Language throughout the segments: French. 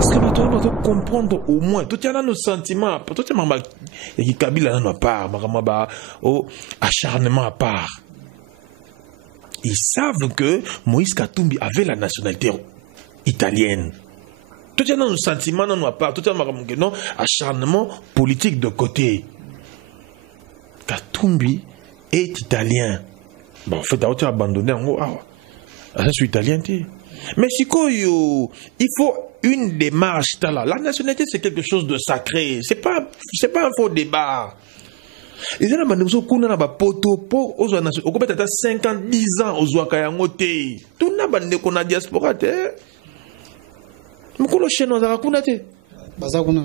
Est-ce que tu dois comprendre au moins? Tout y a nos sentiments. Tout y a qui Kabila n'a pas part. Acharnement à part. Ils savent que Moïse Katumbi avait la nationalité italienne. Tout y a nos sentiments n'a pas. Tout y a non acharnement politique de côté. Katumbi est italien. Bon, en fait, tu as abandonné en haut. Je suis italien. Mais si il faut une démarche. La nationalité, c'est quelque chose de sacré. C'est pas un faux débat. Les gens qui ont un poto, pour 50, 10 ans, aux Ouakayangote. Tout le monde qui a diaspora.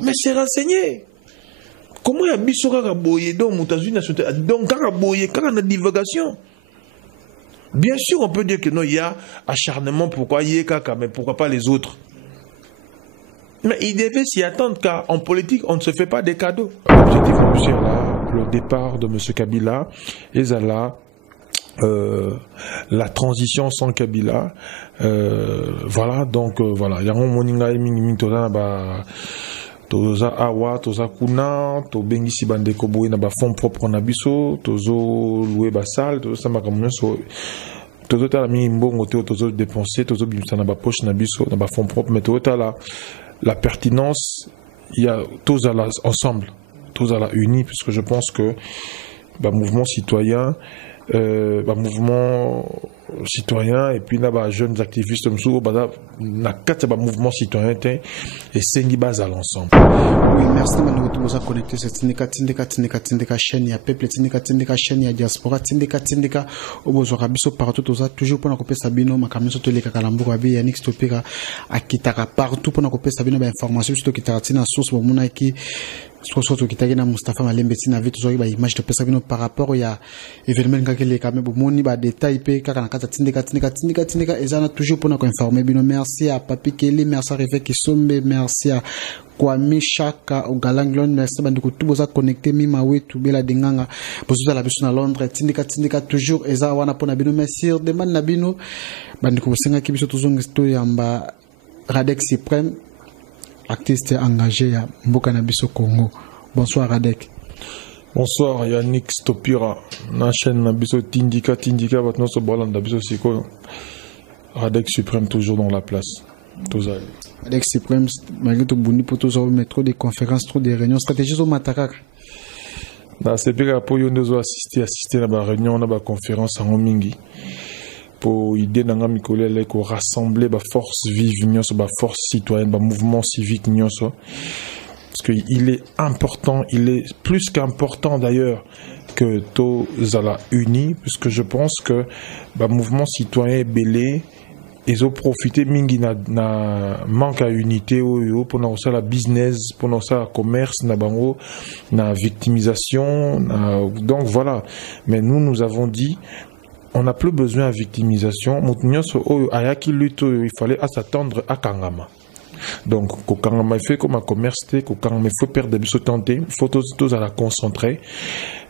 Mais c'est renseigné. Comment il y a Bissora Boye donc quand divulgation. Bien sûr, on peut dire que non, il y a acharnement, pourquoi il y a mais pourquoi pas les autres? Mais il devait s'y attendre car en politique, on ne se fait pas des cadeaux. L'objectif c'est le départ de M. Kabila et la transition sans Kabila. Voilà, donc voilà. Il y a un moninga toza awa toza kuna to bengisi bandeko boye na ba fonds propre na biso tozo louer ba salle tozo samba comme so tozo tala mi mbongo te tozo dépenser tozo bimisa na ba poche na biso na ba fonds propre mais tozo tala la pertinence il y a toza la ensemble toza la unis puisque je pense que mouvement citoyen mouvement citoyen et puis là jeunes activistes na quatre mouvement citoyen et c'est base à l'ensemble. Oui, merci de nous connecter cette tindika chaîne ya peuple tindika chaîne ya diaspora tindika obozo biso partout toujours pour na kope sabino makamiso to leka kalambo abi Yannick Stopera akitaka partout pour na kope sabino ba information surtout kitaratina source bomuna ki surtout kitaki na Mustafa Malembe tina vite zo ba image de pesa bino par rapport ya événement ngakele kame bomoni ba détail pe kaka na kata tindika ezana toujours pour na ko informer bino. Merci à Papi Kelly, merci à Réveil Kisombe, merci à Kwame Chaka au Galanglon, merci à tout boza connecté Mimawe Tubela Denganga bozo la biso na Londres tindika toujours eza wana pona bino merci demande na bino bandiko bosenga ki biso tozonga sto yamba Radek Suprême artiste engagé ya mboka na biso Congo. Bonsoir Radek. Bonsoir Yannick Stopira na chaîne na biso tindika batno so bolanda biso siko Radek Suprême toujours dans la place. Radek Suprême, malgré tout, Bouni pour tous mais trop de conférences, trop de réunions stratégiques au Matakak. C'est bien pour nous assister à la réunion, à la conférence en Omingi. Pour aider dans Mikolele pour rassembler la force vive, la force citoyenne, le mouvement civique. Parce qu'il est important, il est plus qu'important d'ailleurs que tous la unis, puisque je pense que le mouvement citoyen est belé. Ils ont profité mingi na manque à unité pour ça la business pour ça la commerce na bango na victimisation donc voilà. Mais nous avons dit on n'a plus besoin de victimisation. Il fallait s'attendre à Kangama. Donc quand fait comme un commerce quand on fait perdre des biso tenter faut tous à la concentrer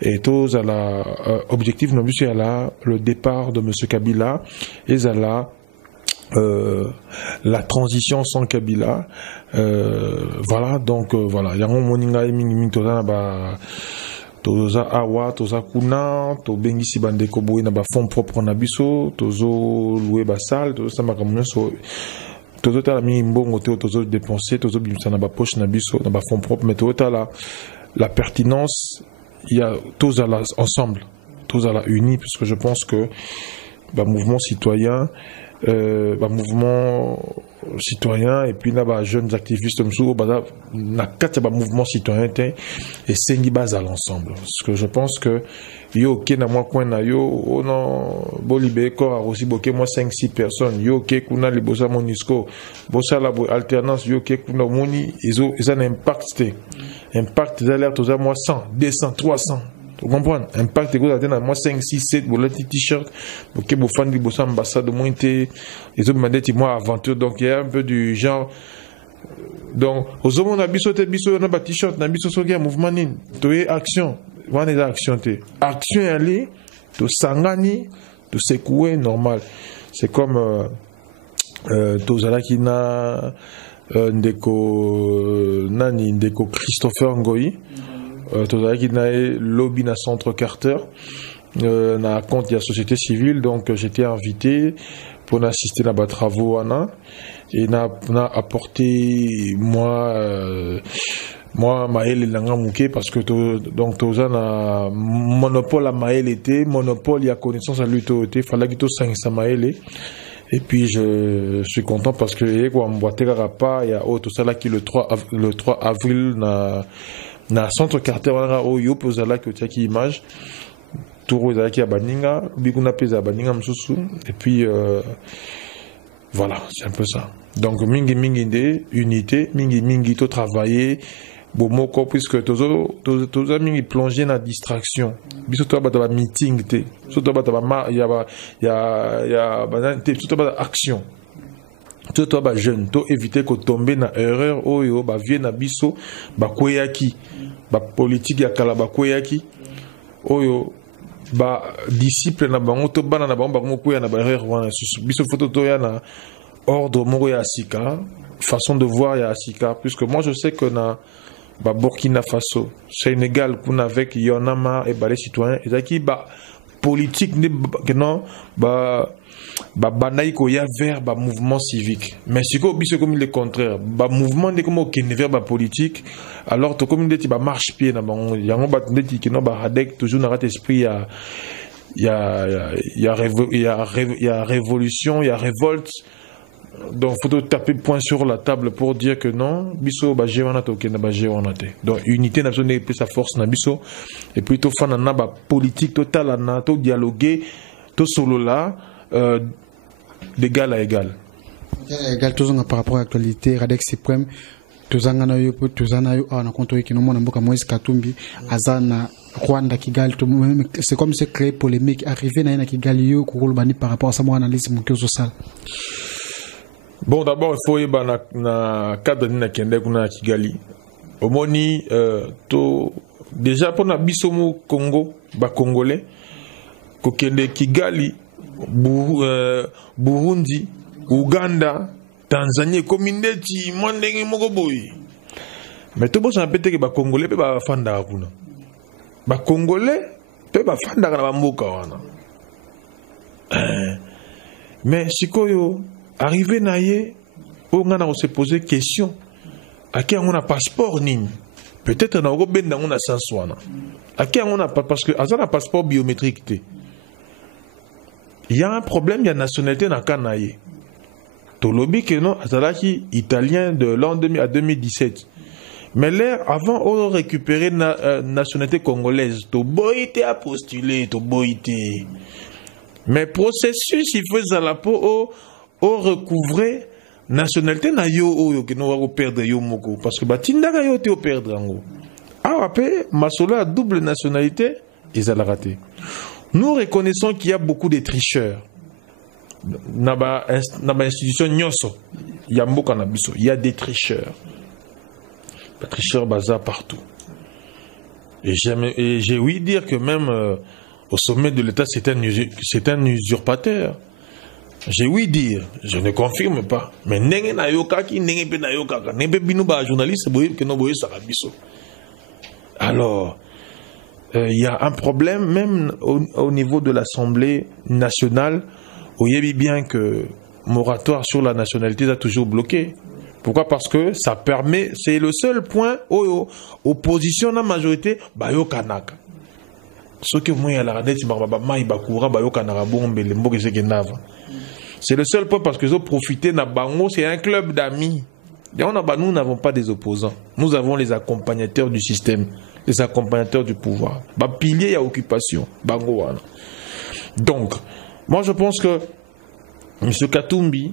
et tous à la objectif non plus à le départ de monsieur Kabila et à la transition sans Kabila. Voilà, donc voilà. Il y a un moninga mingi toza awa toza kuna to bengisi bandeko boye na ba fonds propre na biso tozo louer ba salle tozo samba comme so tozo tala mi mbongo te tozo dépenser tozo bimisa na ba poche na biso na ba fonds propre mais tozo tala la pertinence il y a tous à la ensemble tous à la unis puisque je pense que mouvement citoyen mouvement citoyen et puis là jeunes activistes na quatre mouvement citoyen et c'est une base à l'ensemble parce que je pense que yo ok na moi coin na yo non bolibé corps aussi boké moi 5-6 personnes yo ok kuna libosa monisco bossa la alternance yo ok kuna moni ils ont un impact d'aller tous à moi 100 200 300. Tu comprends? Impact est quoi? Moi 5, 6, 7, bon, t-shirt, ok, bon, fan de bossa ambassade, moi, les autres m'ont dit, moi, aventure, donc il y a un peu du genre. Donc, aux hommes, on a biso, on a t-shirt, on a biso, un mouvement, tu es action, on est action, action, aller, tu sangani, tu secouer, normal. C'est comme, tu as qui n'a, ndeko Christopher Ngoyi tozalaki na lobby na centre Carter na compte de la société civile, donc j'étais invité pour assister à des travaux et n'a apporté moi Maël Langa Mouké parce que donc toza na monopole à Maël était monopole il y a connaissance à lui était fallait que to 500 Maël et puis je suis content parce que quoi m'boité pas il y a tout ça là qui le 3 avril na centre Carter wana oyo pozala que tu qui image tout ezalaki ya baninga bikuna peza baninga msusu et puis voilà c'est un peu ça donc mingi de unité mingi to travailler bomoko puisque toza mingi plongé dans distraction biso to ba meeting te surtout ba ya surtout ba action tout toi ba jeune to éviter ko tomber na erreur oyo ba vie na biso ba kweyaki ba politique ya kala ba kweyaki oyo ba disciple na bango to bana na bango ba koya na ba erreur wana biso photo to ya na ordre moko ya sika façon de voir ya sika puisque moi je sais que na ba Burkina Faso Sénégal kuna avec Yonama et ba les citoyens ezaki ba politique non ba banaï ko ya vers ba mouvement civique mais si ko biso comme le contraire ba mouvement de comme aucun vers ba politique alors to comme de ba marche pied na bango yango ba ndeti ki no ba hadek toujours na rat esprit il y a révolution il y a révolte donc faut taper point sur la table pour dire que non biso ba jewana to ke na ba jewana te donc unité nationale et sa force na biso et puis to fana na ba politique totale na to dialoguer to solo là d'égal à égal. Égal tous par rapport à l'actualité, Radek Suprême, tous en a eu, tous en a eu, on a compté qui nous montre beaucoup Moïse Katumbi, Azana, Rwanda Kigali, c'est comme c'est créé polémique, arrivé na Kigali, Kouroulbani par rapport à sa analyse social. Bon, d'abord, il faut y avoir un cadre de Kigali. Au moni, déjà pour na bisomo Congo, ba Congolais, kokende Kigali. Burundi, Uganda, Tanzanie, Komindeti, Mandenge Mogoboy. Mais tout le monde a pété que les Congolais peuvent faire fanda kuna. Les Congolais peuvent faire fanda kana mboka wana. Mais si koyo arrivé naie, on a se poser question. À qui on a passeport nini? Peut-être on a un ben on a sens wana. À qui on a pas parce que azana un passeport biométrique té. Il y a un problème, il y a une nationalité dans le Kanaï. Tolobi que non, Azalaki italien de l'an 2000 à 2017. Mais l'air avant, on récupérer la nationalité congolaise. Toboïté a postulé, Toboïté. Mais processus, il faut à la peau, au recouvrer nationalité na yo que nous allons perdre yo moko parce que batinda yo te perdre en gros. Ah après, Masola double nationalité, ils allaient rater. Nous reconnaissons qu'il y a beaucoup de tricheurs. Dans l'institution Nyoso, il y a beaucoup de il y a des tricheurs. Les tricheurs bazar partout. Et j'ai ouï dire que même au sommet de l'État, c'est un usurpateur. J'ai ouï dire, je ne confirme pas. Mais nenge na yoka ki nenge pe na yoka ka nenge binu ba journaliste boye que no boye sarabiso. Alors il y a un problème même au niveau de l'Assemblée nationale où il y a bien que moratoire sur la nationalité a toujours bloqué. Pourquoi? Parce que ça permet, c'est le seul point où opposition la majorité bayo kanaka. Ce que moi la radeti mai bakura bayo kanaka bombe le mboke sekenava. C'est le seul point parce que ils ont profité na bango, c'est un club d'amis. Nous n'avons pas des opposants. Nous avons les accompagnateurs du système. Les accompagnateurs du pouvoir. Bah, pilier à occupation. Bangoana. Donc, moi je pense que M. Katumbi,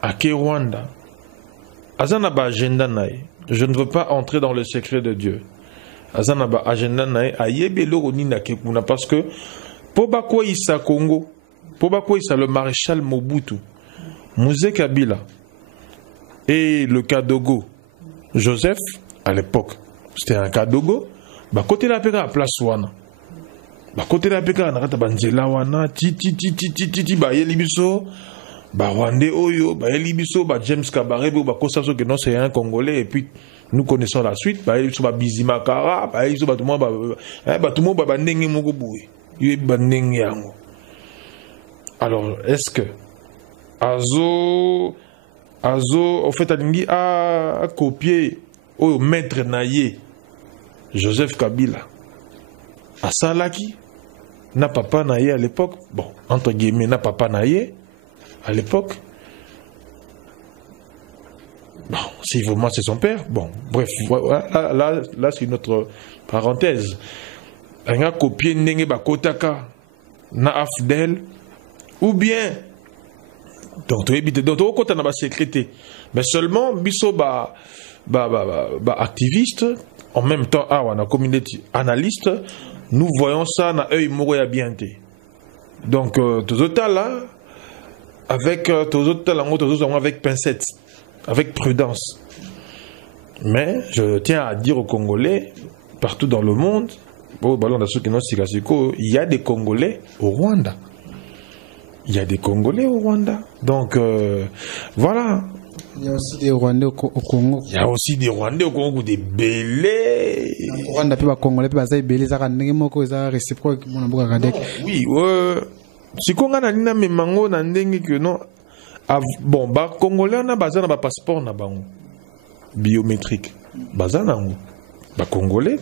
à Rwanda, Azanaba agenda nae. Je ne veux pas entrer dans le secret de Dieu. Azanaba agenda nae, a yebelo onina kekuna parce que, Pobako Issa Congo, Pobako Issa le maréchal Mobutu, Mouzé Kabila, et le Kadogo, Joseph, à l'époque, c'était un Kadogo. Bah côté la peka à place wana bah côté la peka na kata banzela wana ti ba yelibiso Rwandais Oyo, Libiso, James Kabarebe, Kosaso, que non, c'est un Congolais, et puis nous connaissons la suite, Libiso, Bizimakara, Libiso, tout le monde, Bandenge Mogoboui, Bandenge Yango. Alors, est-ce que Azo, en fait, Alingi a copié au maître Naye, Joseph Kabila, à Salaki, n'a papa Naye à l'époque, bon, entre guillemets, n'a papa Naye, à l'époque, bon, si vraiment c'est son père, bon, bref, là c'est notre parenthèse. On a copié Nenge Bakotaka, na Afdel, ou bien, donc tu es donc on a sécrété, mais seulement biso activiste, en même temps, on a communauté analyste, nous voyons ça na œil mourir bien. Donc, total là. Avec avec pincette, avec prudence. Mais je tiens à dire aux Congolais, partout dans le monde, il y a des Congolais au Rwanda. Il y a des Congolais au Rwanda. Donc, voilà. Il y a aussi des Rwandais au Congo. Il y a aussi des Rwandais au Congo, des Belés. Au Rwanda, puis les Congolais, puis les Belés, ça a réciproque. Oui, si on a un mango na ndenge que non bon ba congolais na bazana ba passeport na bango biométrique bazana ngo ba congolais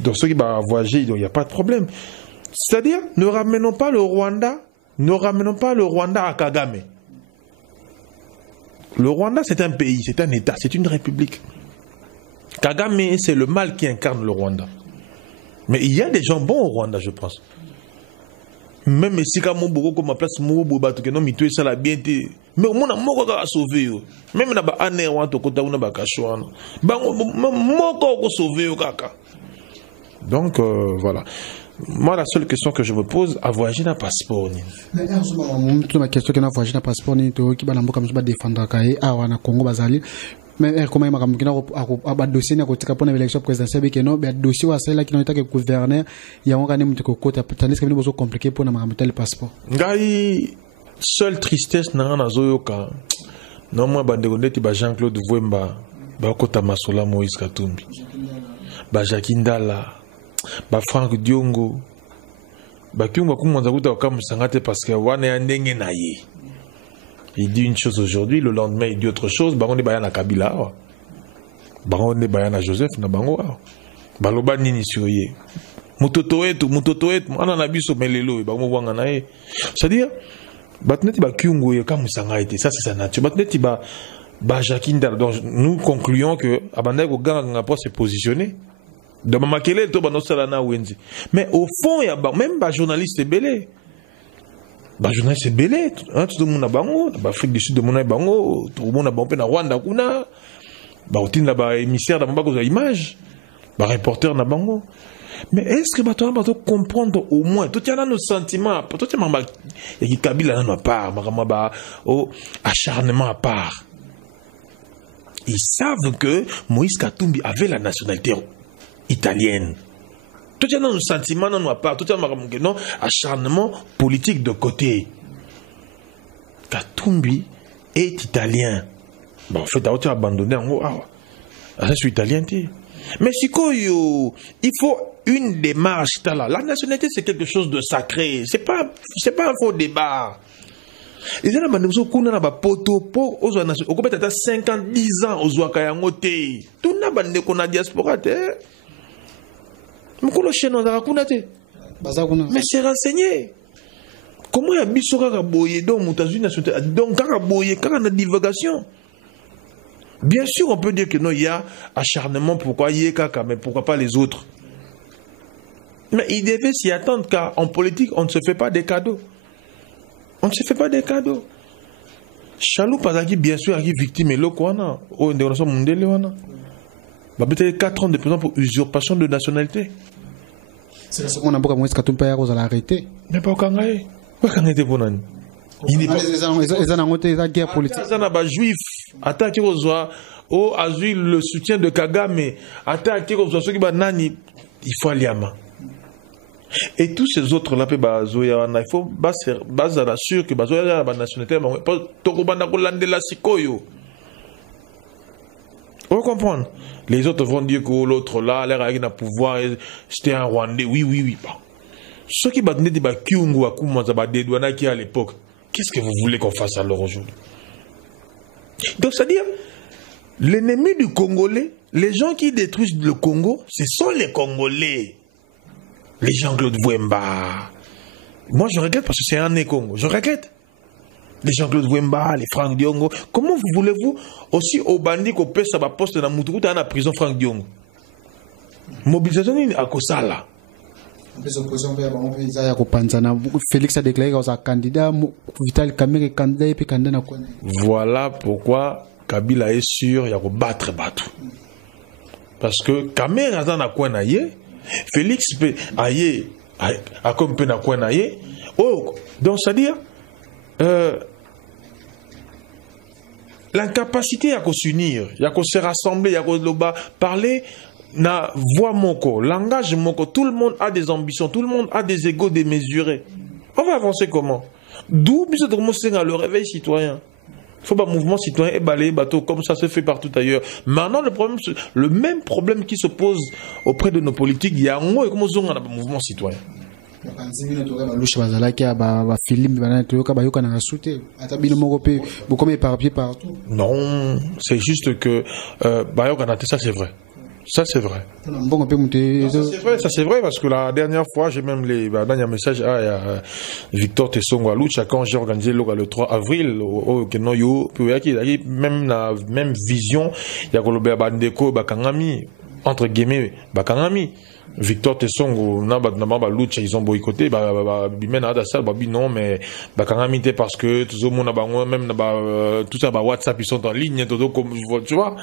dans ceux qui va voyager il y a pas de problème, c'est-à-dire ne ramenons pas le Rwanda à Kagame. Le Rwanda c'est un pays, c'est un état, c'est une république. Kagame c'est le mal qui incarne le Rwanda. Mais il y a des gens bons au Rwanda, je pense. Même si quand mon bourreau comme ma place mon bourreau que non mito ça la bien mais au moins moko ka sauver même na ba ané wa to kota una ba kashwana ba moko ko sauver kaka. Donc voilà, moi la seule question que je me pose, à voyager na passeport ni ma question que na voyager na passeport ni to ki bana mboka msuba défendre kai awa na Congo bazali. Mais comment il m'a dit que dossier n'a pas pour l'élection présidentielle, que non, mais dossier wa celle qui n'a été que gouverneur, il y a un gagne de côté, tandis que c'est compliqué pour na le passeport. Ngai seule tristesse na na zoyoka. Non moi bandegonde ti ba Jean-Claude Vwemba, ba kota masola Moïse Katumbi. Ba Jakindala, ba Franck Diongo. Ba kiunga kumanza kuta kama sangate parce que wana ya ndenge na ye. Il dit une chose aujourd'hui, le lendemain il dit autre chose. Baron de Bayana Kabila, Baron de Bayana Joseph, na bango, Baloba nini surye. Mutotoetu, ananabiso melelo, Baron wanganae. C'est-à-dire, Batneti ba kyungo ye kamusanga été, ça c'est sa nature. Batneti ba Jakindal. Donc nous concluons que Abandai Ganga pas se positionner. De Mamakele to banosalana wenzi. Mais au fond, il y a même ba journaliste belé. Bah journaliste c'est belé, hein, tout le monde a bango, Afrique du Sud de mon bango, tout le monde a bango na Rwanda kuna, bah outin là bas émissaire dans ma cause image, bah reporter na bango. Mais est-ce que bah toi comprendre au moins, tout y a nos sentiments, tout y a ma y a Kabila na part, bah acharnement à part. Ils savent que Moïse Katumbi avait la nationalité italienne. Tout y a nos sentiments, non, pas tout y a non, acharnement politique de côté. Katumbi est italien. Bon, en fait, tu as abandonné en haut. Ah, je suis italien, tu. Mais si il faut une démarche. La nationalité, c'est quelque chose de sacré. C'est pas un faux débat. Et là, on a un poto pour aux nations. On peut être 50-10 ans aux Ouakayangote. Tout n'a pas de diaspora. Mais c'est renseigné. Comment il y a Bissora Boye donc quand on a divagation. Bien sûr, on peut dire que non, il y a acharnement, pourquoi il y a Kaka, mais pourquoi pas les autres. Mais il devait s'y attendre car en politique, on ne se fait pas des cadeaux. On ne se fait pas des cadeaux. Chalou Pazaki, bien sûr, est victime et l'Okwana. Au Ndéonation Mundele Wana. Bah, peut-être 4 ans de prison pour usurpation de nationalité. C'est ce qu'on a beaucoup à Moïse Katumbi à l'arrêter. Mais pas au Kangaï. Pas Kangaï pour nan. Il est pas. Ils ont la guerre politique. Ils ont un juif. Attaqué aux oies. Au Azul, le soutien de Kagame. Attaqué aux oies. Ceux qui nani. Il faut aller à main. Et tous ces autres là, il faut baser sûr que la nationalité, vous comprenez? Les autres vont dire que l'autre là, l'air avec un pouvoir, c'était un Rwandais. Oui, oui, oui. Ceux qui battent des Kyungu à Kumanzabadedouana qui à l'époque, qu'est-ce que vous voulez qu'on fasse alors aujourd'hui? Donc, c'est-à-dire, l'ennemi du Congolais, les gens qui détruisent le Congo, ce sont les Congolais. Les Jean-Claude Wemba. Moi, je regrette parce que c'est un Congo. Je regrette. Les Jean-Claude Wemba, les Franck Diongo. Comment vous voulez-vous aussi au bandit qu'on peut sa poste dans Moutoukou dans la prison Franck Diongo? Mobilisation à Kosala. Félix a déclaré qu'il candidat, Vital Kamerhe est candidat et puis candidat. Voilà pourquoi Kabila est sûr il y a battre Batou. Parce que Kamerhe a dans quoi naïe, Félix peut aïe, a comme peut na quoi naïe. Oh, donc c'est-à-dire l'incapacité à s'unir, à se rassembler, à parler. Na voix moko, langage moko, tout le monde a des ambitions, tout le monde a des égos démesurés. On va avancer comment? D'où le réveil citoyen. Il faut un mouvement citoyen et balayer bateau comme ça se fait partout ailleurs. Maintenant, le même problème qui se pose auprès de nos politiques, il y a un mouvement citoyen. Non, c'est juste que ça c'est vrai. Ça c'est vrai. Ça c'est vrai parce que la dernière fois, j'ai même les derniers messages à Victor Tessongo à Lucha quand j'ai organisé le 3 avril au Kenoyo, même la même vision, il y a le Bandeko Bakangami entre guillemets Bakangami. Victor Tessongo Lucha ils ont boycotté non mais Bakangami parce que tout le monde même tout ça WhatsApp ils sont en ligne tu vois,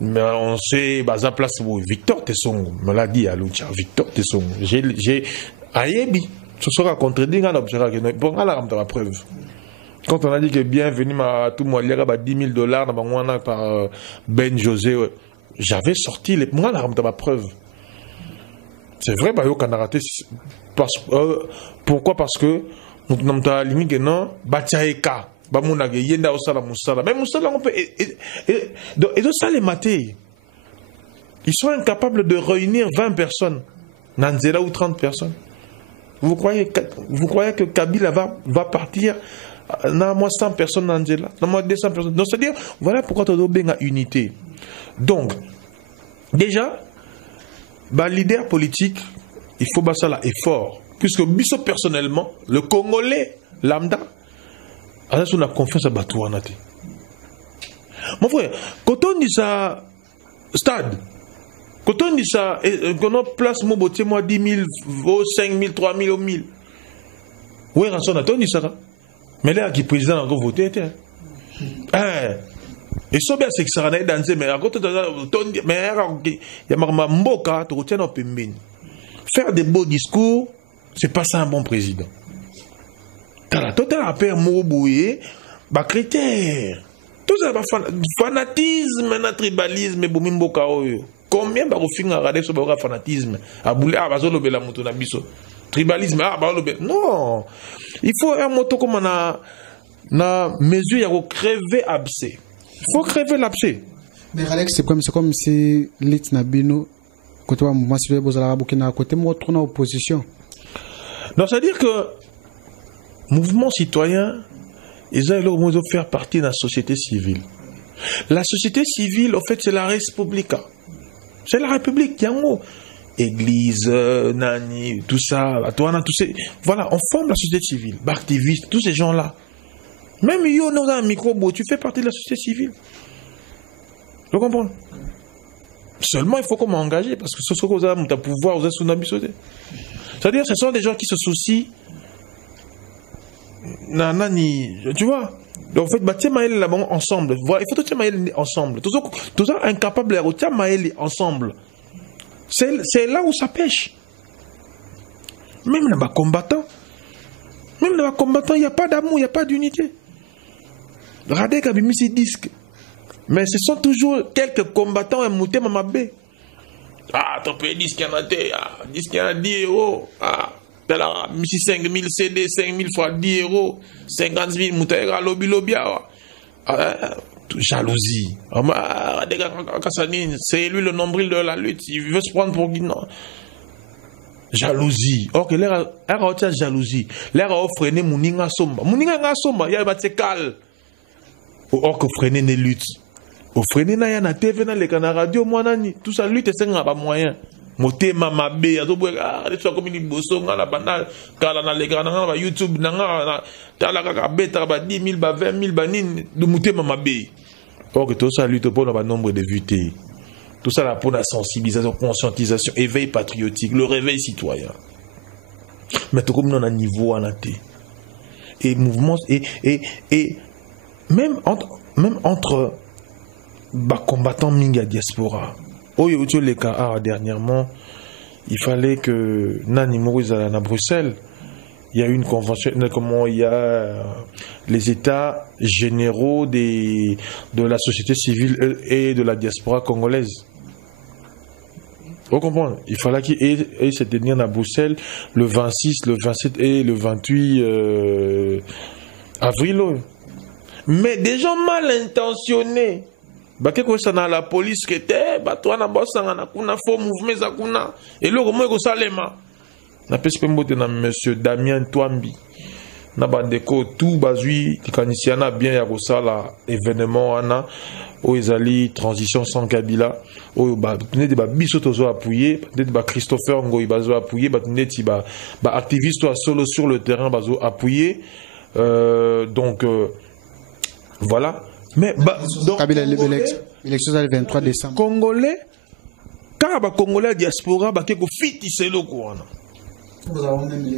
mais on sait place Victor Tessongo me l'a dit à Lucha. Victor Tessongo j'ai ayebi ce sera contredit à l'observation bon à la preuve quand on a dit que bienvenue à tout le monde il y a $10,000 par Ben José, j'avais sorti les moi la preuve. C'est vrai, bah, on a raté. Pourquoi? Parce que nous avons limite que non, Batiaeka, Bamunage, Yenda Osala Moussala. Même Moussala, on peut. Et de ça, les matés, ils sont incapables de réunir 20 personnes, Nanzela ou 30 personnes. Vous croyez que Kabila va partir? Non, moi 100 personnes Nanzela, non, moi 200 personnes. Donc, c'est-à-dire, voilà pourquoi tu dois bien unité. Donc, déjà, leader politique, il faut battre ça effort. Puisque Bisso personnellement, le Congolais lambda, on a confiance à Batouanate. Mon frère, quand on dit ça, stade, quand on dit ça, quand on place mon botier, moi 10 000, 5 000, 3 000, 1 000. Oui, on dit ça. Mais là, qui est président a encore voté. Et ça bien c'est que ça n'a dansé mais à côté de mais il y a mboka tu retiens au pembeni. Faire des beaux discours, c'est pas ça un bon président. T'as tout à père Moboué, bah critère. Tout ça fanatisme, na tribalisme, bomi mboka oyo. Combien ba refinga regarder sur ba fanatisme? Aboulé ah bazolo bela muto na biso. Tribalisme ah ba lo non. Il faut un moto comme na mesure ya ko crever abcès. Il faut crever l'abcès. Mais Alex, c'est comme si l'État Nabino, côté mouvement citoyen, côté moi, tourne en opposition. Non, c'est-à-dire que mouvement citoyen, ils ont de faire partie de la société civile. La société civile, en fait, c'est la République. C'est la République, Yango. Église, Nani, tout ça, tout ça. Voilà, on forme la société civile. Activistes, tous ces gens-là. Même yo, nous avons un micro, tu fais partie de la société civile. Vous comprenez? Seulement, il faut qu'on m'engage parce que ce que vous avez pouvoir, vous êtes sous n'abissoté. C'est-à-dire, ce sont des gens qui se soucient. Tu vois? Donc, en fait, bah, tiens, Maël là ensemble. Voilà, il faut tiens Maël ensemble. Tout ça incapable de tiens Maël ensemble. C'est là où ça pêche. Même dans les combattants. Même dans les combattants, il n'y a pas d'amour, il n'y a pas d'unité. Radek a mis ses disques. Mais ce sont toujours quelques combattants et moutés mamabé. Ah, ton pays disque en a dit, disque en a dit, oh, ah. tala 5 000 CD, 5 000 fois 10 euros, 50 000 moutaïra, lobby, jalousie. C'est lui le nombril de la lutte. Il veut se prendre pour Guinan. Jalousie. Or que l'air a jalousie. L'air a freiné Mouninga Somba. Mouninga Somba, il y a un cal. Or que freiner les luttes. Au freiner na yana TV na le canard radio moi nani. Tout ça lutte c'est un moyen. Moté mama bé azo boga les soit comme ni bosso ngala bana kala na le canard na YouTube na tala ka beta ba 10 000 ba 20 000 ba nini de moté mama bé. Or que tout ça lutte pour le nombre de vues. Tout ça là pour la sensibilisation, conscientisation, éveil patriotique, le réveil citoyen. Mais tout comme dans un niveau en athée. Et mouvement et même entre combattants Minga diaspora. Oh yo les cas dernièrement, il fallait que Nani Moïse à Bruxelles. Il y a eu une convention, comment il y a les états généraux de la société civile et de la diaspora congolaise. Vous comprenez? Il fallait qu'il se tenir à Bruxelles le 26, le 27 et le 28 avril. Mais des gens mal intentionnés. Qu'est-ce que ça dans la police qui était? Toi, na bossa na kuna faux mouvement za kuna. Et là, comment il salema? Na pespe mbote na monsieur Damien Twambi. Na bandeko tout bazui tikanisiana bien ya kosala événement ana o ezali transition sans Kabila o ba neti ba biso tozo appuyer neti ba Christopher Ngoyi bazo appuyer ba neti ba activiste solo sur le terrain bazo appuyer donc voilà mais donc Kabila l'élection le 23 décembre congolais car ba congolais diaspora ba keko fiti selo ko wana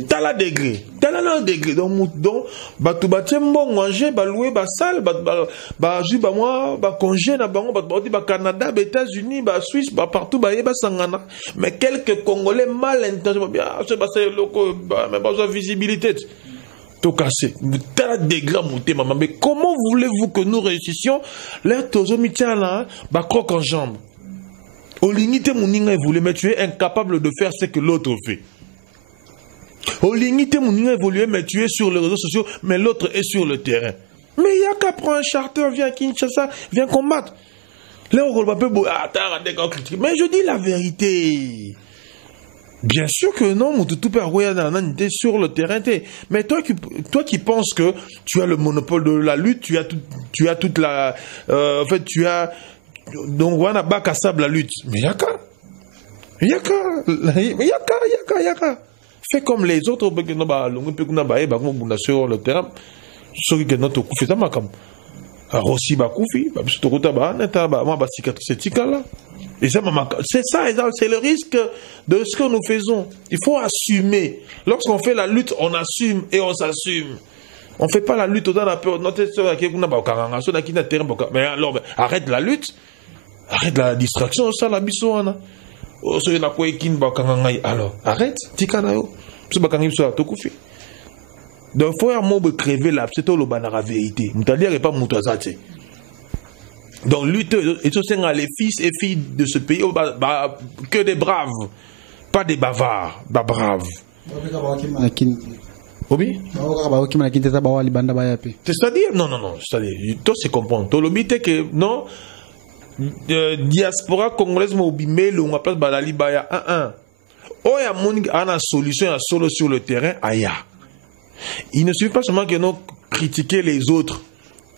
T'as la degré donc tu bâtis bon manger louer salle moi congé na bango Canada États-Unis Suisse partout sangana mais quelques Congolais mal intentionnés c'est loko mais besoin visibilité tout cassé t'as la degré mais comment voulez-vous que nous réussissions là tozo mitana croque en jambe au limite Mouninga voulait mais tu es incapable de faire ce que l'autre fait. Au limite, mon niveau évolué, mais tu es sur les réseaux sociaux, mais l'autre est sur le terrain. Mais il y a qu'à prendre un charter, viens à Kinshasa, viens combattre. Là, on va pas critiquer. Mais je dis la vérité. Bien sûr que non, mon tout père t'es sur le terrain. Mais toi qui penses que tu as le monopole de la lutte, tu as toute la. En fait, tu as. Donc, on a bac à sable la lutte. Mais il y a qu'à. Fais comme les autres, sur le terrain. Ceux qui notre koufi, ça m'a comme. Rossi Bakoufi, et ça, c'est ça, c'est le risque de ce que nous faisons. Il faut assumer. Lorsqu'on fait la lutte, on assume et on s'assume. On ne fait pas la lutte dans la peur. Mais alors, arrête la lutte, arrête la distraction, ça la bisouana. Alors, arrête, tikanayo. Donc, il faut un mot crever là, c'est tout le ban la vérité. C'est-à-dire pas moutazate. Donc, lutte, et ce sont les fils et filles de ce pays, que des braves, pas des bavards, braves. Oui? C'est-à-dire, non, c'est-à-dire, toi, c'est comprendre. Toi, le but est que, non, diaspora congolaise mobimé le on place balali baya 1-1 oh ya moni ana solution ya solo sur le terrain aya il ne suffit pas seulement que nous critiquer les autres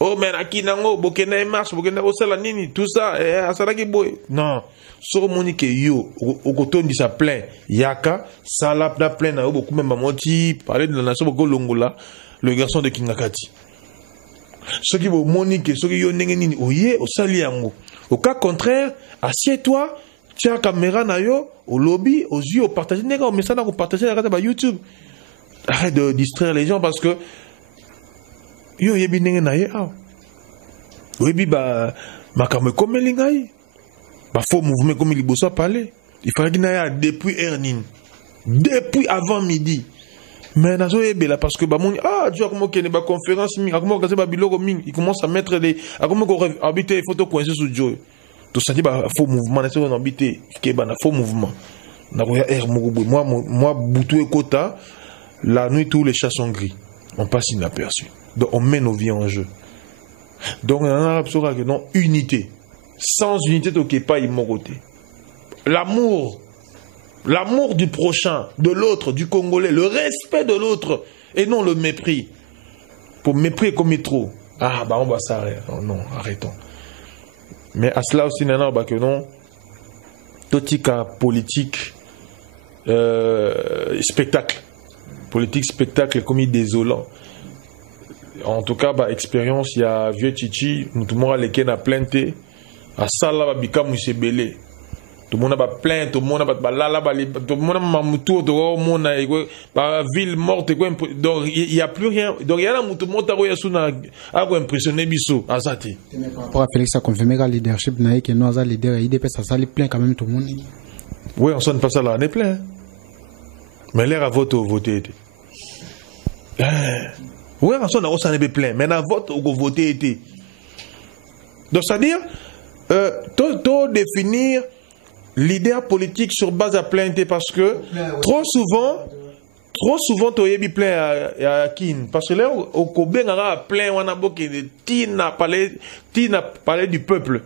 oh mais nakinango bokena marche bokena osala nini tout ça asalaki boy non so moni ke yo okotondi sa plein yaka sala na plein na beaucoup même moti parler de la nation boko longola le garçon de Kingakati ce qui vous monique ce qui yo ndenge nini oye osali yango. Au cas contraire, assieds-toi, tiens la caméra na yo, au lobby, aux yeux, au partager, au message, au partager la YouTube. Arrête de distraire les gens parce que yo yebi nenge na ye ah. Yebi makame comme lingai. Faux mouvement comme il bossa parler. Il fallait qu'il n'aille depuis Ernin. Depuis avant midi. Mais nazo yebela parce que tu as comment qu'il y a une conférence comment il commence à mettre les comment habiter photo coincé sous Joe tout ça dit faux mouvement c'est habiter qui faux mouvement na moi boutou ekota la nuit tous les chats sont gris. On passe inaperçu. Donc on met nos vies en jeu. Donc on a l'absolu que non, unité. Sans unité, tu n'es pas immoralité. L'amour du prochain, de l'autre, du Congolais, le respect de l'autre, et non le mépris. Pour mépris comme trop. Ah, bah on va s'arrêter. Non, arrêtons. Mais à cela aussi, que non, tout cas politique, spectacle. Politique, spectacle, comme désolant. En tout cas, bah, expérience, il y a vieux Chichi, tout le monde a les ken à plainte. À ça, là, bika mousse belé. Tout le monde a plainte, tout le monde a tout le monde a mamoutou, tout le monde a ville morte. Donc, il n'y a plus rien. Donc, il y a tout le monde a impressionné Bissot. Azati. Par rapport à Félix, ça confirme que le leadership n'a que nous, les leaders, IDP, ça les plaint quand même tout le monde. Oui, on sonne pas ça là, on est plein. Mais l'air à voter. Oui, on sonne plein. Mais à vote, on voter était. Donc, c'est-à-dire, définir l'idée politique sur base à plainte parce que trop souvent tu as plein à kin parce que là au Kobe on a plein on a beaucoup Tina parler du peuple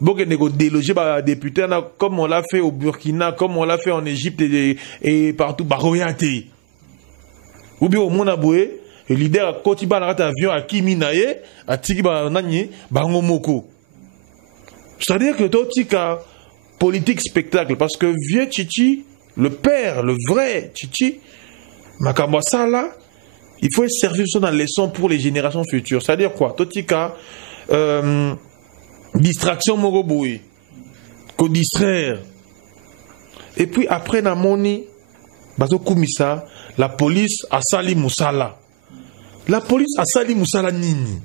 beaucoup de déloger par député comme on l'a fait au Burkina comme on l'a fait en Égypte et partout baroyate ou bien au Monaboué le leader a kotiba na avion à Kiminaye à tiki ba nani bangomoko. C'est-à-dire que toi, tu as politique spectacle, parce que vieux Chichi, le père, le vrai Chichi, Makambasa là, il faut servir ça dans les leçons pour les générations futures. C'est-à-dire quoi? Toi, tu as distraction Moroboui, qu'on distraire. Et puis après, dans Moni, Bazo Koumissa, la police a sali Moussala. La police a sali Moussala Nini.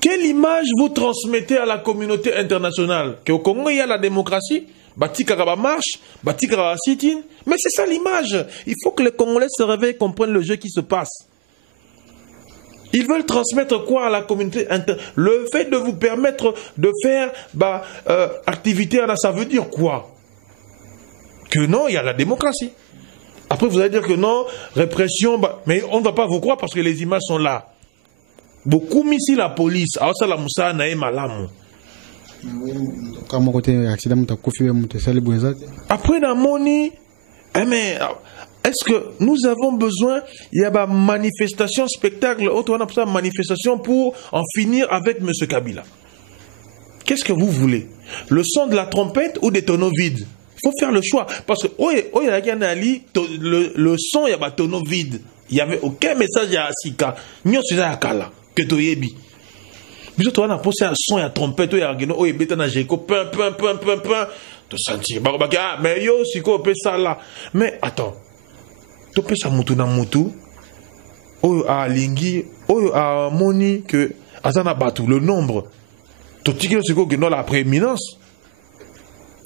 Quelle image vous transmettez à la communauté internationale? Qu'au Congo, il y a la démocratie, Batikara marche, Batikara sit-in, mais c'est ça l'image. Il faut que les Congolais se réveillent et comprennent le jeu qui se passe. Ils veulent transmettre quoi à la communauté internationale? Le fait de vous permettre de faire activité, ça veut dire quoi? Que non, il y a la démocratie. Après, vous allez dire que non, répression, mais on ne va pas vous croire parce que les images sont là. Beaucoup ici la police, alors ça la moussa nae malamu. Après dans moni, mais est-ce que nous avons besoin, il y a une manifestation, spectacle, autre on a besoin de manifestation pour en finir avec M. Kabila. Qu'est-ce que vous voulez? Le son de la trompette ou des tonneaux vides? Il faut faire le choix. Parce que le son, il y a des tonneaux vides. Il n'y avait aucun message à Asika. Nous sommes à Kala. Que tu y es. Bisous, tu as posé un son, il y a trompette, il y a un bêta na jéco, pin. Tu sentis. Mais yo, si tu fais ça là. Mais attends. Tu fais ça moutou na moutou. Oh, à Lingi. Oh, à Moni. Que. Azana Batou, le nombre. Tu dis que c'est quoi que non la prééminence.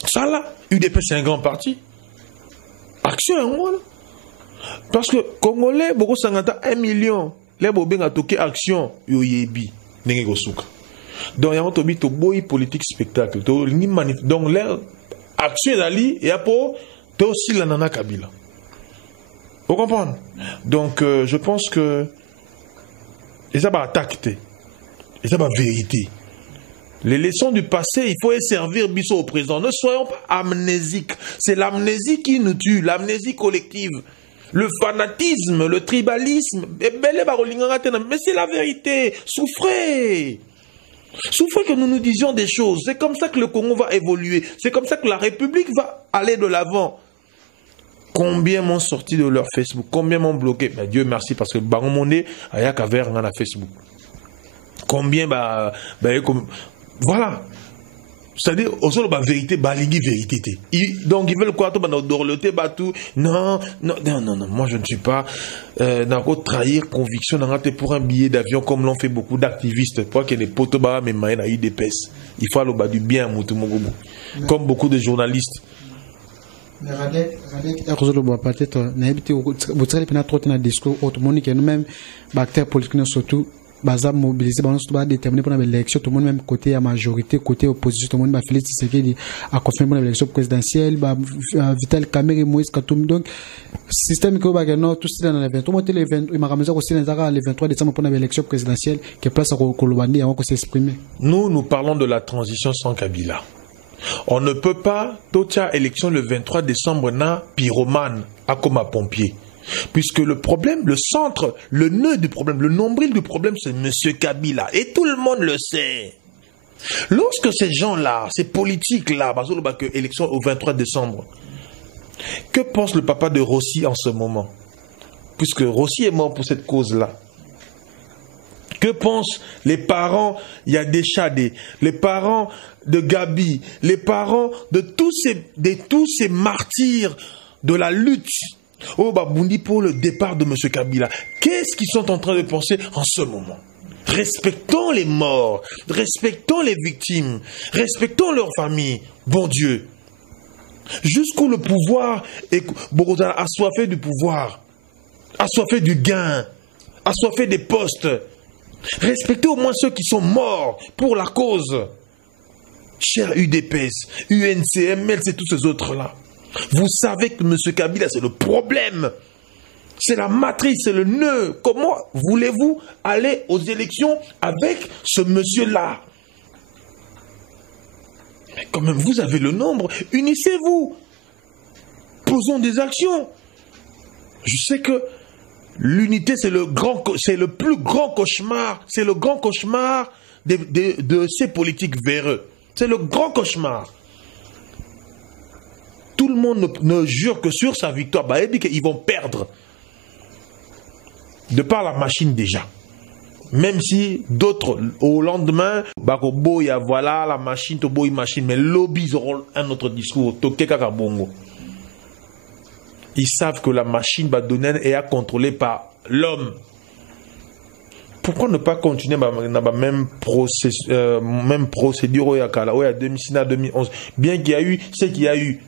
Ça là. UDP, c'est un grand parti. Action, hein, voilà. Parce que Congolais, beaucoup s'engagent 1 million. Les bobins a toqué action, yoyebi, n'est-ce pas? Donc, il y a un tobi politique spectacle. Donc, l'air action d'Ali et après, tu aussi la nana Kabila. Vous comprenez? Donc, je pense que. Et ça va attaquer. Et ça va vérité. Les leçons du passé, il faut servir biso au présent. Ne soyons pas amnésiques. C'est l'amnésie qui nous tue, l'amnésie collective. Le fanatisme, le tribalisme, mais c'est la vérité. Souffrez. Souffrez que nous nous disions des choses. C'est comme ça que le Congo va évoluer. C'est comme ça que la République va aller de l'avant. Combien m'ont sorti de leur Facebook? Combien m'ont bloqué? Ben, Dieu merci parce que Baron Mondé a y a qu'à vers dans la Facebook. Combien voilà. C'est-à-dire, au sol, la vérité, baligi vérité. Donc, ils veulent quoi? Non, moi je ne suis pas. Trahir conviction pour un billet d'avion comme l'ont fait beaucoup d'activistes. Pour qu'il y ait des potes, mais il des pèses. Il faut aller du bien, comme beaucoup de journalistes. Peut-être, vous avez trop de discours, même acteurs politiques surtout. baza mobiliser ba déterminer pour l'élection tout le monde même côté à majorité côté opposition tout le monde ba Félix Tshisekedi a confirmé pour l'élection présidentielle ba Vital Kamerhe Moïse Katumbi donc système que ba non tout ça dans le 23 le 20 il m'a ramené aussi le 23 décembre pour l'élection présidentielle qui place à Kolobandi avant qu'on s'exprimer. Nous parlons de la transition sans Kabila. On ne peut pas totia élection le 23 décembre na pyromane à comme à pompier. Puisque le problème, le centre, le nœud du problème, le nombril du problème, c'est M. Kabila. Et tout le monde le sait. Lorsque ces gens-là, ces politiques-là, élection au 23 décembre, que pense le papa de Rossi en ce moment? Puisque Rossi est mort pour cette cause-là. Que pensent les parents, il y a des Chadé, les parents de Gabi, les parents de tous ces martyrs de la lutte au Babundi pour le départ de M. Kabila? Qu'est-ce qu'ils sont en train de penser en ce moment? Respectons les morts, respectons les victimes, respectons leurs familles. Bon Dieu. Jusqu'où le pouvoir est assoiffé du pouvoir, assoiffé du gain, assoiffé des postes. Respectez au moins ceux qui sont morts pour la cause. Cher UDPS, UNCML, c'est tous ces autres-là. Vous savez que M. Kabila, c'est le problème. C'est la matrice, c'est le nœud. Comment voulez-vous aller aux élections avec ce monsieur-là? Mais quand même, vous avez le nombre. Unissez-vous. Posons des actions. Je sais que l'unité, c'est le plus grand cauchemar. C'est le grand cauchemar de ces politiques véreux. C'est le grand cauchemar. Tout le monde ne jure que sur sa victoire. Bah, il dit qu'ils vont perdre. De par la machine déjà. Même si d'autres, au lendemain, voilà la machine, mais lobby, ils auront un autre discours. Ils savent que la machine est contrôlée par l'homme. Pourquoi ne pas continuer dans la même procédure au 2011, bien qu'il y a eu ce qu'il y a eu.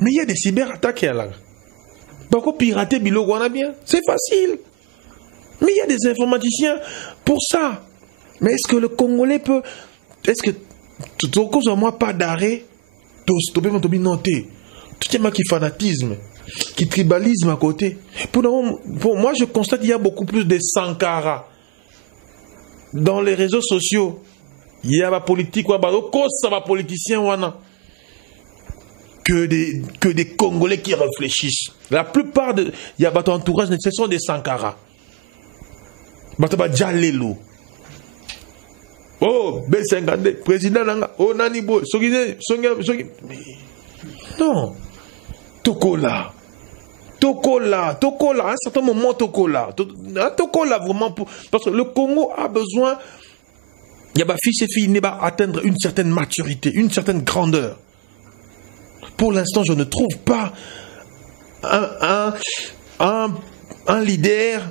Mais il y a des cyberattaques là. Pourquoi pirater Bilo bien? C'est facile. Mais il y a des informaticiens pour ça. Mais est-ce que le Congolais peut... Est-ce que... Tout cause en moi pas d'arrêt? Tout est qui fanatisme, qui tribalisme à côté. Pour moi, je constate qu'il y a beaucoup plus de Sankara. Dans les réseaux sociaux, il y a la politique, que des Congolais qui réfléchissent. La plupart de il y a votre entourage, ce sont des Sankara. Jalelo. Oh, B50, président Nanga, oh Nanibo, non. Tokola, à un certain moment Tokola vraiment parce que le Congo a besoin, il y a fils et filles atteindre une certaine maturité, une certaine grandeur. Pour l'instant, je ne trouve pas un leader,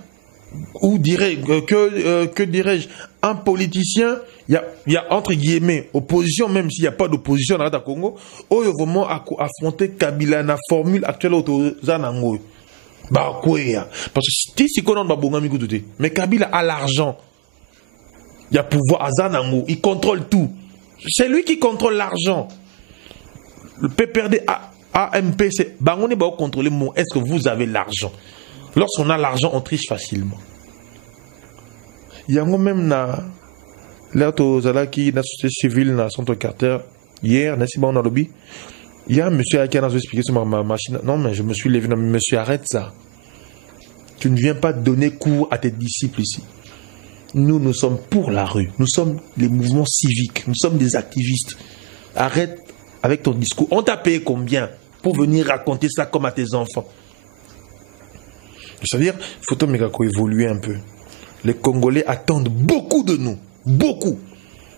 ou que dirais-je, un politicien. Il y a entre guillemets opposition, même s'il n'y a pas d'opposition dans le Congo, où il y a vraiment affronter Kabila dans la formule actuelle autour Zanango. Parce que si on a mais Kabila a l'argent, il y a pouvoir à Zanango, il contrôle tout. C'est lui qui contrôle l'argent. Le PPRD AMP, c'est on est pas contrôler mon. Est-ce que vous avez l'argent? Lorsqu'on a l'argent, on triche facilement. Il y a même là, qui la société civile, dans centre Carter, hier, il y a un monsieur qui a expliqué sur ma machine. Non, mais je me suis levé. Monsieur, arrête ça. Tu ne viens pas donner cours à tes disciples ici. Nous sommes pour la rue. Nous sommes les mouvements civiques. Nous sommes des activistes. Arrête avec ton discours. On t'a payé combien pour venir raconter ça comme à tes enfants? C'est-à-dire, il faut évoluer un peu. Les Congolais attendent beaucoup de nous. Beaucoup.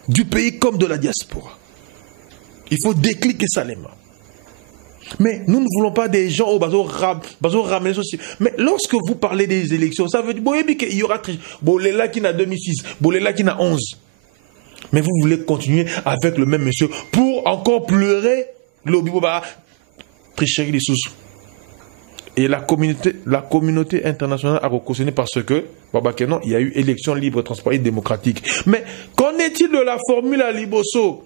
Du pays comme de la diaspora. Il faut décliquer ça les mains. Mais nous ne voulons pas des gens au ramener ceci. Mais lorsque vous parlez des élections, ça veut dire qu'il y aura Bolela qui n'a 2006, Bolela qui n'a 11. Mais vous voulez continuer avec le même monsieur pour encore pleurer tricherie des sous. Et la communauté internationale a reconnu parce que, non, il y a eu élection libre, transparente et démocratique. Mais qu'en est-il de la formule à Liboso?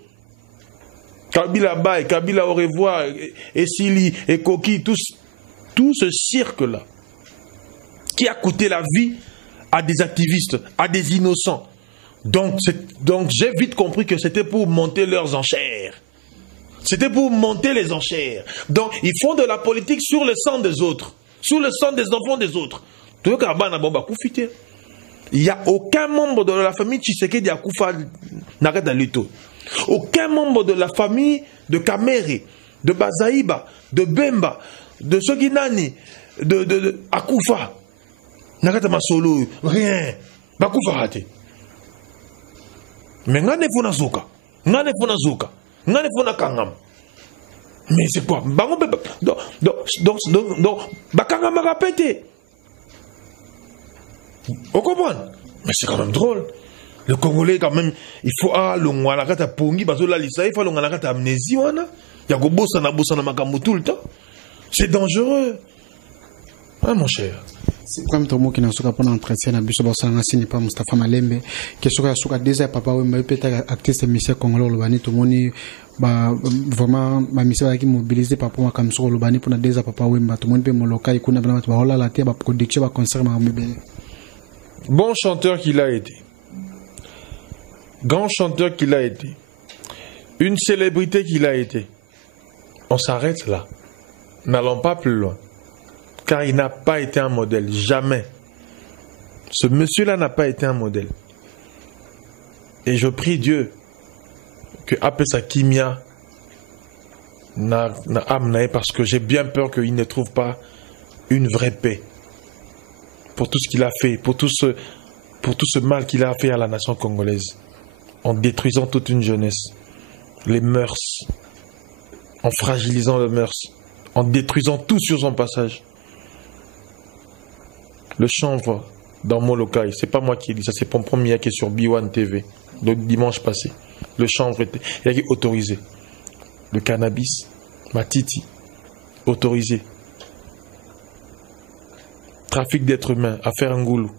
Kabila Baye, Kabila au revoir, et Sili, et Koki, tout ce cirque-là, qui a coûté la vie à des activistes, à des innocents. Donc j'ai vite compris que c'était pour monter leurs enchères. C'était pour monter les enchères. Donc, ils font de la politique sur le sang des autres. Sur le sang des enfants des autres. Il n'y a aucun membre de la famille Tshisekedi Akoufa Nakata Luto. Aucun membre de la famille de Kamere, de Bazaïba, de Bemba, de Soginani, de Akoufa Nakata Masolo. Rien. Bakoufa raté. Mais ngane fona zoka. Ngane fona zoka. Mais c'est quoi? Donc, Bakanga m'a répété. Vous comprenez? Mais c'est quand même drôle. Le Congolais, quand même, il faut l'ongalakata pongi, parce que là, il faut l'ongalakata amnésie, il y a bossana makambo tout le temps. C'est dangereux. Ah, mon cher. C'est comme tout le monde qui n'a pas d'entretien à Bissau Bassana, c'est pas Mustafa Malembe, qui est sur la déjà papa, oui, peut-être actrice de Michel Congolais, le tout le monde, vraiment, ma mission qui mobilisée par moi comme sur le bani pour la déjà papa, oui, tout le monde peut me local, il connaît vraiment, la terre, production, va concert, bon chanteur qu'il a été. Grand chanteur qu'il a été. Une célébrité qu'il a été. On s'arrête là. N'allons pas plus loin. Car il n'a pas été un modèle, jamais. Ce monsieur-là n'a pas été un modèle. Et je prie Dieu que Apesa Kimia n'a amené, parce que j'ai bien peur qu'il ne trouve pas une vraie paix pour tout ce qu'il a fait, pour tout ce mal qu'il a fait à la nation congolaise, en détruisant toute une jeunesse, les mœurs, en fragilisant les mœurs, en détruisant tout sur son passage. Le chanvre dans Molokai, c'est pas moi qui dis ça, c'est Pompomia qui est sur B1 TV, le dimanche passé. Le chanvre il a été autorisé. Le cannabis, Matiti, autorisé. Trafic d'êtres humains, affaire Ngoulou.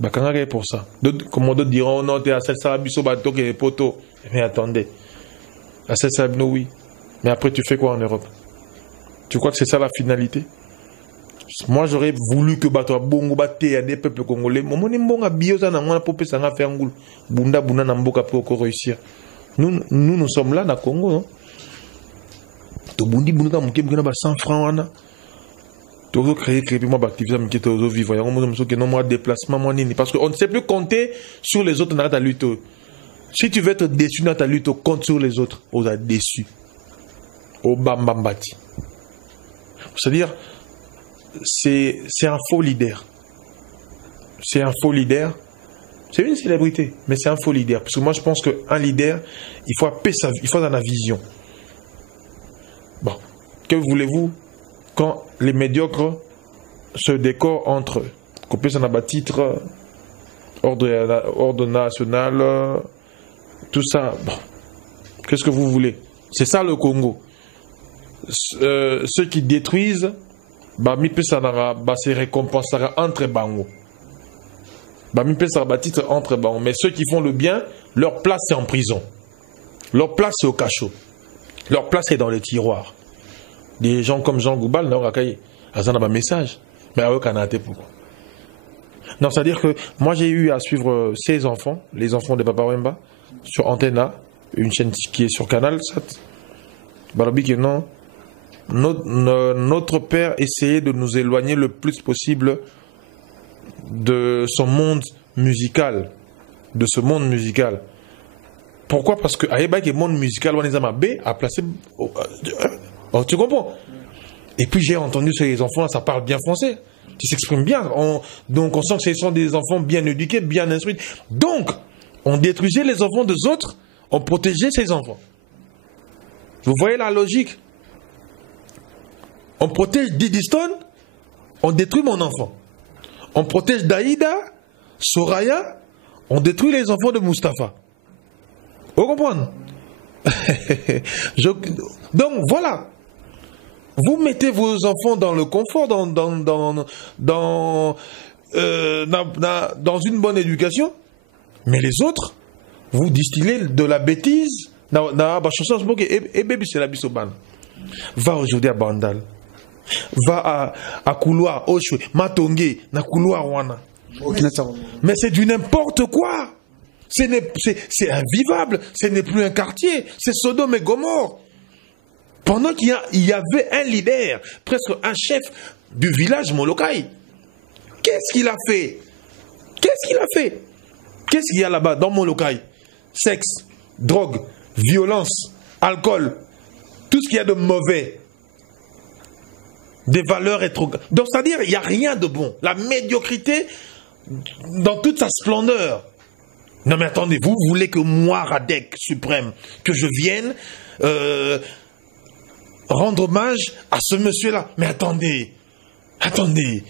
Bakanga pour ça. Comme d'autres diront, non, t'es à Selsarabiso, bateau qui est poteau. Mais attendez. À Selsarabiso, oui. Mais après, tu fais quoi en Europe? Tu crois que c'est ça la finalité? Moi, j'aurais voulu que bateau bongo batte à des peuples congolais. Mon bon a biosa na mona popé ça nga faire Ngoulou. Bunda bunda na mboka pour réussir. Nous sommes là, dans le Congo, non? To bundi bunda muke buna ba 100 francs wana. To créer moi activité muke to vivre. Ya ngomo so que non moi déplacement moi nini parce que on ne sait plus compter sur les autres dans ta lutte. Si tu veux être déçu dans ta lutte, compte sur les autres. On a déçu. Au bambambati. C'est-à-dire c'est un faux leader. C'est un faux leader. C'est une célébrité, mais c'est un faux leader. Parce que moi, je pense qu'un leader, il faut dans la vision. Bon, que voulez-vous quand les médiocres se décorent entre eux? Copier ça n'a pas titre, ordre national, tout ça. Bon, qu'est-ce que vous voulez? C'est ça le Congo. Ceux qui détruisent, se récompensera entre bango. Mais ceux qui font le bien, leur place c'est en prison. Leur place c'est au cachot. Leur place est dans les tiroirs. Des gens comme Jean Goubal, non, un message. Mais pourquoi? Non, c'est-à-dire que moi j'ai eu à suivre ces enfants, les enfants de Papa Wemba, sur Antena, une chaîne qui est sur Canal 7. Barabi que non. Notre père essayait de nous éloigner le plus possible de son monde musical, de ce monde musical. Pourquoi? Parce que Aïba qui est monde musical, on a placé. Tu comprends? Et puis j'ai entendu ces enfants, ça parle bien français, ils s'expriment bien. Donc on sent que ce sont des enfants bien éduqués, bien instruits. Donc on détruisait les enfants des autres, on protégeait ces enfants. Vous voyez la logique? On protège Didi Stone, on détruit mon enfant. On protège Daïda, Soraya, on détruit les enfants de Mustapha. Vous comprenez? Donc voilà. Vous mettez vos enfants dans le confort, dans une bonne éducation, mais les autres, vous distillez de la bêtise. Va aujourd'hui à Bandal, va à couloir, Oshwe, Matongé, na couloir Wana. Mais c'est du n'importe quoi. C'est invivable. Ce n'est plus un quartier. C'est Sodome et Gomorrhe. Pendant qu'il y avait un leader, presque un chef du village Molokai. Qu'est-ce qu'il a fait? Qu'est-ce qu'il a fait? Qu'est-ce qu'il y a là-bas dans Molokai? Sexe, drogue, violence, alcool, tout ce qu'il y a de mauvais. Des valeurs rétrogrades. Donc, c'est-à-dire, il n'y a rien de bon. La médiocrité dans toute sa splendeur. Non mais attendez, vous voulez que moi, Radek suprême, que je vienne rendre hommage à ce monsieur-là? Mais attendez,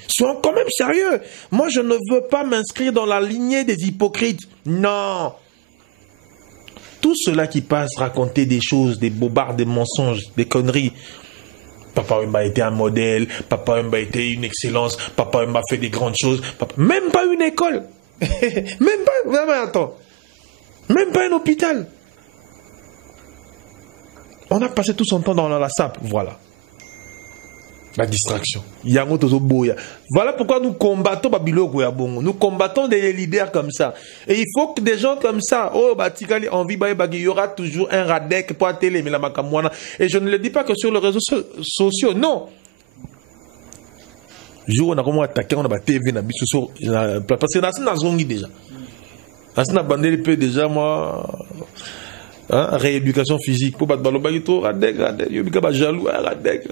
soyons quand même sérieux. Moi, je ne veux pas m'inscrire dans la lignée des hypocrites. Non. Tous ceux-là qui passent raconter des choses, des bobards, des mensonges, des conneries. Papa Wemba a été un modèle, Papa Wemba a été une excellence, Papa Wemba a fait des grandes choses, même pas une école, même pas un hôpital. On a passé tout son temps dans la sape, voilà. La distraction. Voilà pourquoi nous combattons Babiloko ya Bongo. Nous combattons des leaders comme ça. Et il faut que des gens comme ça, il y aura toujours un Radek pour la télé, mais la makamwana. Et je ne le dis pas que sur les réseaux sociaux, non. Jour on a comment attaqué, on a TV, parce que dans la zone déjà. Dans la bande déjà, moi. Rééducation physique. Pour battre Balobaïto, Radek, jaloux, Radek.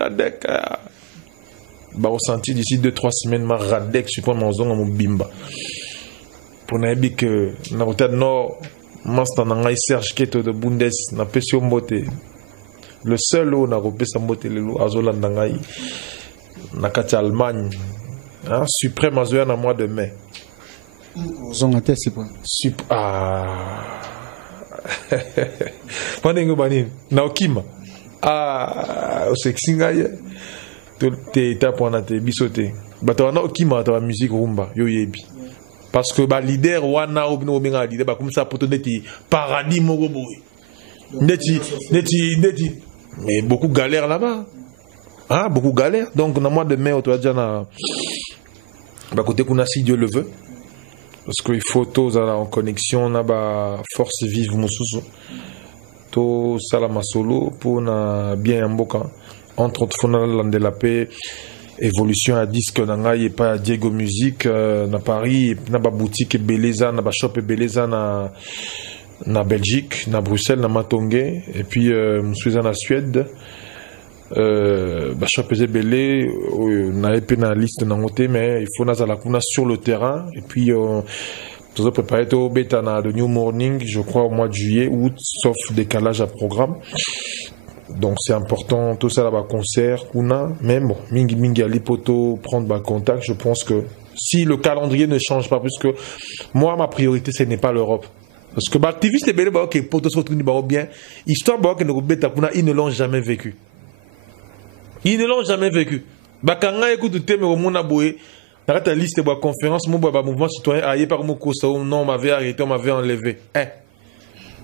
Bah, ressenti d'ici 2-3 semaines, ma Radek, je suis pas mon zone, mon bimba. Pour n'avoir que, na côté nord, Master Nangai Serge Keto de Bundes, na Pesio Mbote. Le seul où na repé sa Mbote, le loup, Azola Nangai, na Kati Allemagne, suprême Azoya na mois de mai. Zone c'est quoi? Panengo Banin, Naokima. Au Sexingaye. T'es étapes on a te bisoté. Batona Okima, ta musique rumba, yo yebi. Parce que bah leader wana obino benga leader bah comme ça pour te neti paradis mogobo. Neti. Mais beaucoup galère là-bas. Beaucoup galère. Donc dans le mois de mai on doit déjà na bah côté qu'on a si Dieu le veut. Parce qu'il faut tous en connexion na ba force vive mususu. To salama solo pour na bien mboka. Entre autres, Fonal de la paix, évolution à disque, et pas Diego Musique, na Paris, na ba boutique Beleza, na ba shop Beleza na Belgique, na Bruxelles, na Matongé, et puis je suis en Suède, ba shop Belé, na épée na liste na moté, mais il faut na la sur le terrain, et puis tout ça préparé au bêta na de New Morning, je crois au mois de juillet, août, sauf décalage à programme. Donc c'est important, tout ça là-bas, concert, kuna, mais bon, mingi à l'hypoto, prendre contact, je pense que si le calendrier ne change pas, puisque moi, ma priorité, ce n'est pas l'Europe. Parce que l'activiste est belé, ok, poto se retrouve bien, histoire, ils ne l'ont jamais vécu. Ils ne l'ont jamais vécu. Bakanga écoute thème au monde aboué, dans la liste de conférence, mon mouvement citoyen, aïe par mon costa, non, on m'avait arrêté, on m'avait enlevé.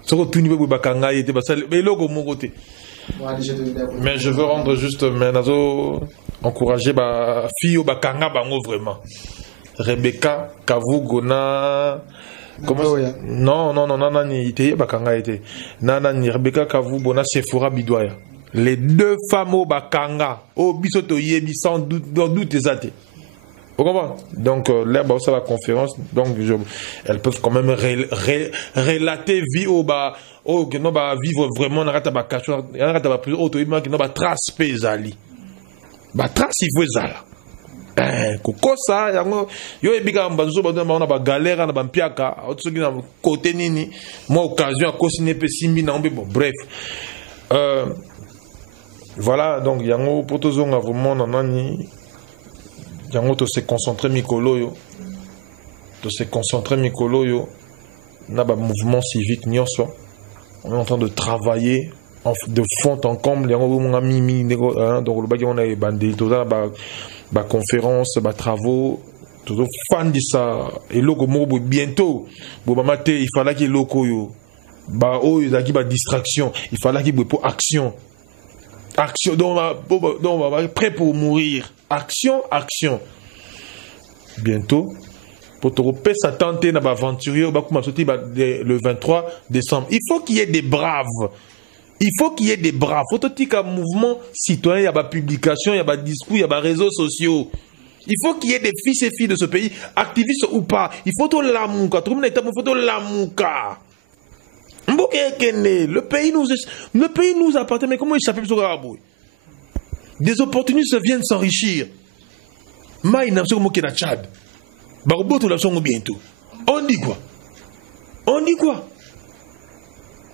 Ce que tout niveau Bakanga était, mais logo mon côté. Mais je veux rendre juste encourager ma fille au Bakanga bango vraiment. Rebecca Kavu Gona. Comment non ni était Bakanga était. Nana ni Rebecca Kavu Bona Sephora Bidoya. Les deux femmes au Bakanga au bisoto yebi sans doute ezate. Vous comprenez? Donc là bah ça la conférence donc elles peuvent quand même relater vie au bas. Oh, que nous va vivre vraiment, on a pas cacho, on a pas plus auto, il manque, nous va trace pesali. Bah trace il faut ça. Koko ça, yo ebiga mbanzo ba on a ba galère, on a ba mpiaka, autre qui na côté nini, moi occasion à cosiner pe simbi na bon bref. Voilà, donc yango pour tous on a vraiment nanani yango to se concentrer mikolo yo. To se concentrer mikolo yo na ba mouvement civique nyonso. On est en train de travailler de fond en comble, donc le bac on a bandé, tout ça, conférence, travaux, tout fan de ça. Et loco bientôt, il fallait qu'il y ait loco yo, il y a distraction, il fallait qu'il y ait action, donc on va prêt pour mourir, action. Bientôt. Pour te repérer sa tante dans l'aventurier, le 23 décembre. Il faut qu'il y ait des braves. Il faut qu'il y ait des braves. Il faut qu'il y ait un mouvement citoyen, il y a des publications, il y a des discours, il y a des réseaux sociaux. Il faut qu'il y ait des fils et filles de ce pays, activistes ou pas. Il faut tout l'amouka. Tout le monde est il faut tout l'amouka. Le pays nous appartient, mais comment échapper sur Arabou? Des opportunistes viennent s'enrichir. Maï n'a pas de Tchad. Bientôt. On dit quoi?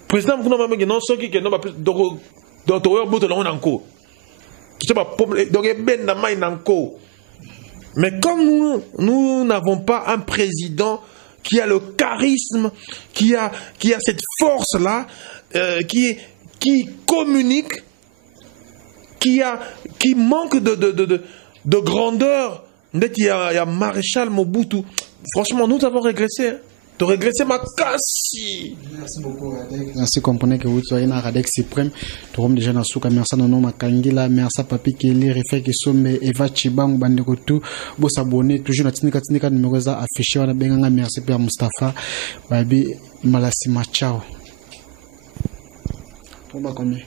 Président, mais comme nous n'avons pas un président qui a le charisme, qui a cette force-là, qui communique, qui manque de grandeur. Il y a Maréchal Mobutu. Franchement, nous avons régressé. Hein. Tu as régressé ma casse. Merci beaucoup, Radek. Merci, comprenez que vous soyez dans Radek Suprême. Tu as déjà dans Souka. Merci à Nono Makangila. Merci à Papi Kelly, Refek Sombe, Eva Chibang, Bandekotu. Vous s'abonnez toujours à Tinika numéro ça affiché. Merci Père Mustafa. Babi Malassima. Ciao. Pour combien?